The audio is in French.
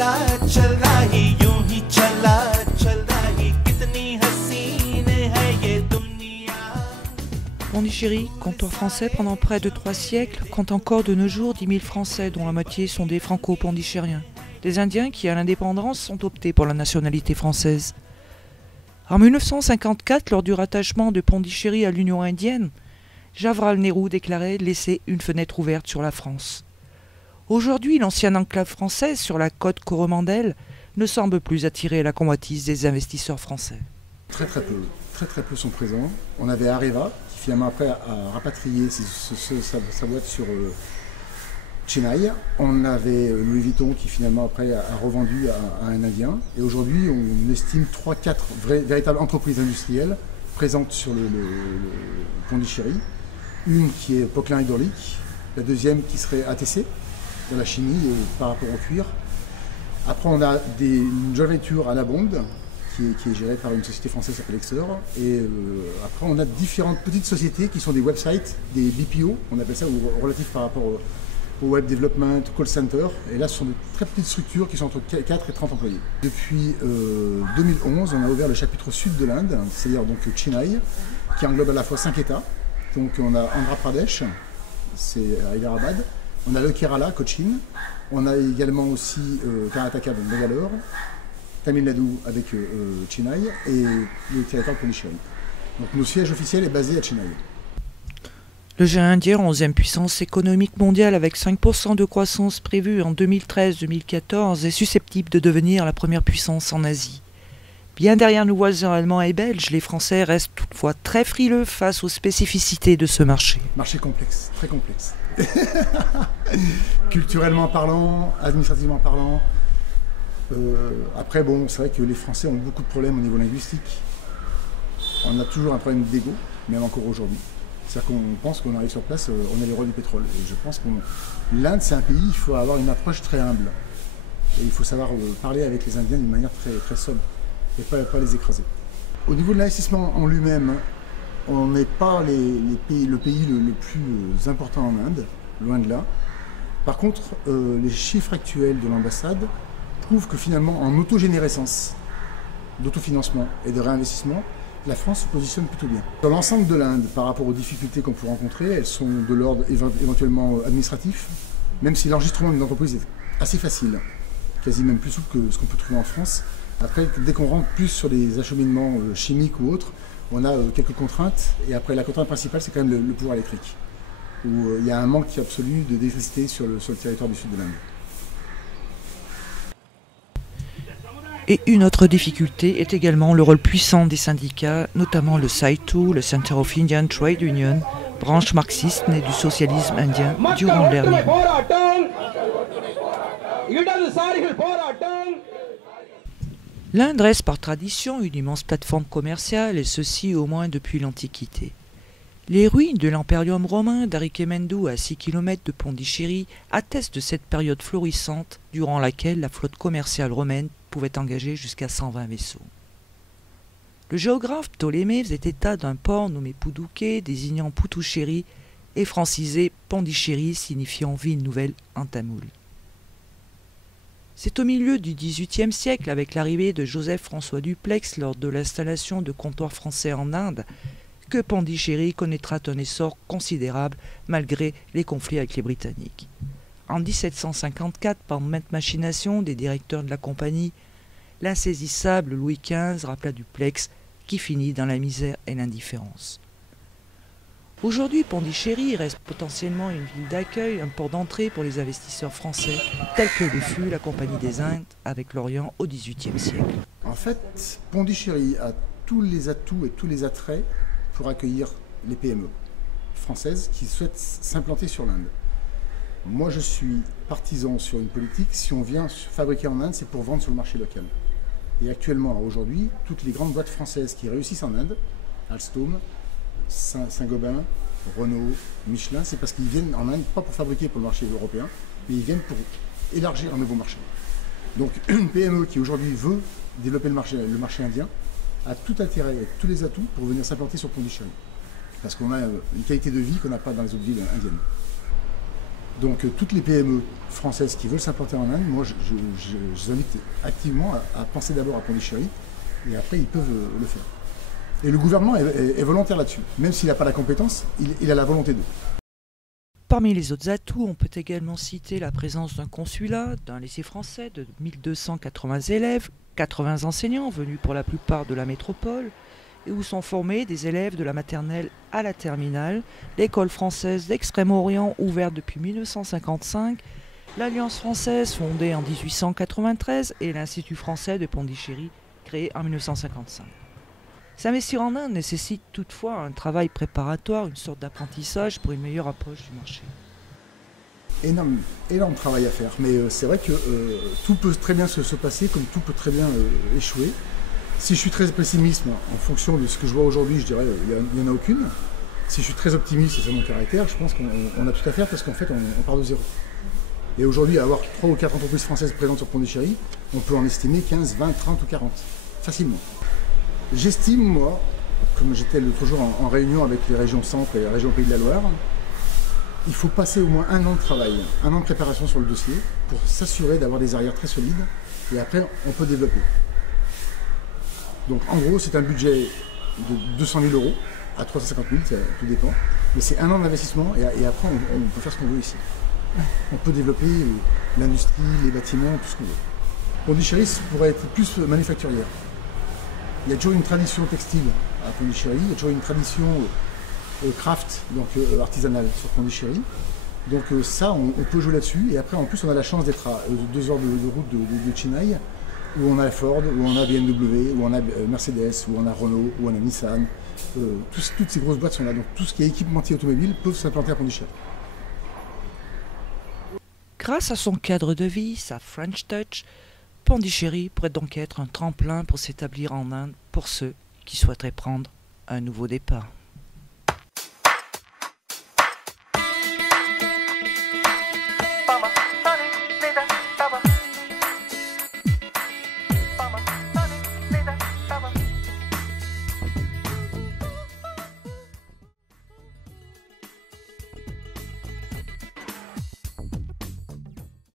चला चल रहा ही यूं ही चल रहा ही कितनी हसीन है ये दुनिया. Pondichéry, comptoir français pendant près de 3 siècles, compte encore de nos jours 10 000 Français, dont la moitié sont des franco-pondichériens. Des Indiens qui, à l'indépendance, ont opté pour la nationalité française. En 1954, lors du rattachement de Pondichéry à l'Union indienne, Jawaharlal Nehru déclarait laisser une fenêtre ouverte sur la France. Aujourd'hui, l'ancienne enclave française sur la côte coromandelle ne semble plus attirer la convoitise des investisseurs français. Très peu sont présents. On avait Areva qui finalement après a rapatrié sa boîte sur Chennai. On avait Louis Vuitton qui finalement après a revendu à un Indien. Et aujourd'hui, on estime 3-4 véritables entreprises industrielles présentes sur le Pondichéry. Une qui est Poquelin Hydraulique, la deuxième qui serait ATC, dans la chimie par rapport au cuir. Après, on a une joint venture à la Bonde, qui est gérée par une société française qui s'appelle Exor. Et après, on a différentes petites sociétés qui sont des websites, des BPO, on appelle ça, relatifs par rapport au web development, call center. Et là, ce sont de très petites structures qui sont entre 4 et 30 employés. Depuis 2011, on a ouvert le chapitre sud de l'Inde, c'est-à-dire donc Chennai, qui englobe à la fois 5 États. Donc on a Andhra Pradesh, c'est à Hyderabad. On a le Kerala, Cochin. On a également aussi Karnataka, donc Bangalore. Tamil Nadu avec Chennai et le territoire de Pondichéry. Donc nos sièges officiels est basé à Chennai. Le géant indien, 11e puissance économique mondiale avec 5% de croissance prévue en 2013-2014, est susceptible de devenir la première puissance en Asie. Bien derrière nos voisins allemands et belges, les Français restent toutefois très frileux face aux spécificités de ce marché. Marché complexe, très complexe. Culturellement parlant, administrativement parlant. Après, bon, c'est vrai que les Français ont beaucoup de problèmes au niveau linguistique. On a toujours un problème d'ego, même encore aujourd'hui. C'est-à-dire qu'on pense qu'on arrive sur place, on est les rois du pétrole. Et je pense que l'Inde, c'est un pays, il faut avoir une approche très humble. Et il faut savoir parler avec les Indiens d'une manière très, très sobre et pas les écraser. Au niveau de l'investissement en lui-même, on n'est pas le pays le plus important en Inde, loin de là. Par contre, les chiffres actuels de l'ambassade prouvent que finalement, en autogénérescence, d'autofinancement et de réinvestissement, la France se positionne plutôt bien. Dans l'ensemble de l'Inde, par rapport aux difficultés qu'on peut rencontrer, elles sont de l'ordre éventuellement administratif, même si l'enregistrement d'une entreprise est assez facile, quasi même plus souple que ce qu'on peut trouver en France. Après, dès qu'on rentre plus sur les acheminements chimiques ou autres, on a quelques contraintes. Et après, la contrainte principale, c'est quand même le pouvoir électrique, où il y a un manque absolu d'électricité sur le territoire du sud de l'Inde. Et une autre difficulté est également le rôle puissant des syndicats, notamment le CITU, le Center of Indian Trade Union, branche marxiste née du socialisme indien durant l'ère Nehru. L'Inde reste par tradition une immense plateforme commerciale, et ceci au moins depuis l'Antiquité. Les ruines de l'impérium romain d'Arikemendu à 6 km de Pondichéry attestent de cette période florissante durant laquelle la flotte commerciale romaine pouvait engager jusqu'à 120 vaisseaux. Le géographe Ptolémée faisait état d'un port nommé Puduké, désignant Putuchéry, et francisé Pondichéry, signifiant ville nouvelle en tamoul. C'est au milieu du XVIIIe siècle, avec l'arrivée de Joseph-François Dupleix lors de l'installation de comptoirs français en Inde, que Pondichéry connaîtra un essor considérable malgré les conflits avec les Britanniques. En 1754, par maintes machinations des directeurs de la compagnie, l'insaisissable Louis XV rappela Dupleix, qui finit dans la misère et l'indifférence. Aujourd'hui, Pondichéry reste potentiellement une ville d'accueil, un port d'entrée pour les investisseurs français, tel que le fut la Compagnie des Indes avec l'Orient au XVIIIe siècle. En fait, Pondichéry a tous les atouts et tous les attraits pour accueillir les PME françaises qui souhaitent s'implanter sur l'Inde. Moi, je suis partisan sur une politique, si on vient fabriquer en Inde, c'est pour vendre sur le marché local. Et actuellement, aujourd'hui, toutes les grandes boîtes françaises qui réussissent en Inde, Alstom, Saint-Gobain, Renault, Michelin, c'est parce qu'ils viennent en Inde, pas pour fabriquer pour le marché européen, mais ils viennent pour élargir un nouveau marché. Donc une PME qui aujourd'hui veut développer le marché indien a tout intérêt, tous les atouts pour venir s'implanter sur Pondichéry. Parce qu'on a une qualité de vie qu'on n'a pas dans les autres villes indiennes. Donc toutes les PME françaises qui veulent s'implanter en Inde, moi je les invite activement à penser d'abord à Pondichéry et après ils peuvent le faire. Et le gouvernement est volontaire là-dessus. Même s'il n'a pas la compétence, il a la volonté d'eux. Parmi les autres atouts, on peut également citer la présence d'un consulat, d'un lycée français de 1280 élèves, 80 enseignants venus pour la plupart de la métropole, et où sont formés des élèves de la maternelle à la terminale, l'école française d'Extrême-Orient ouverte depuis 1955, l'Alliance française fondée en 1893 et l'Institut français de Pondichéry créé en 1955. S'investir en Inde nécessite toutefois un travail préparatoire, une sorte d'apprentissage pour une meilleure approche du marché. Énorme travail à faire, mais c'est vrai que tout peut très bien se passer comme tout peut très bien échouer. Si je suis très pessimiste, en fonction de ce que je vois aujourd'hui, je dirais il n'y en a aucune. Si je suis très optimiste, c'est mon caractère, je pense qu'on a tout à faire parce qu'en fait on part de zéro. Et aujourd'hui, avoir 3 ou 4 entreprises françaises présentes sur Pondichéry, on peut en estimer 15, 20, 30 ou 40, facilement. J'estime, moi, comme j'étais l'autre jour en réunion avec les régions Centre et la région Pays de la Loire, il faut passer au moins 1 an de travail, 1 an de préparation sur le dossier pour s'assurer d'avoir des arrières très solides et après on peut développer. Donc en gros c'est un budget de 200 000 € à 350 000, ça, tout dépend, mais c'est 1 an d'investissement et après on peut faire ce qu'on veut ici. On peut développer l'industrie, les bâtiments, tout ce qu'on veut. Pondichéry pourrait être plus manufacturière. Il y a toujours une tradition textile à Pondichéry, il y a toujours une tradition craft, donc artisanale sur Pondichéry. Donc ça, on peut jouer là-dessus. Et après, en plus, on a la chance d'être à 2 heures de route de Chennai, où on a Ford, où on a BMW, où on a Mercedes, où on a Renault, où on a Nissan. Toutes ces grosses boîtes sont là. Donc tout ce qui est équipementier automobile peut s'implanter à Pondichéry. Grâce à son cadre de vie, sa French Touch, Pondichéry pourrait donc être un tremplin pour s'établir en Inde pour ceux qui souhaiteraient prendre un nouveau départ.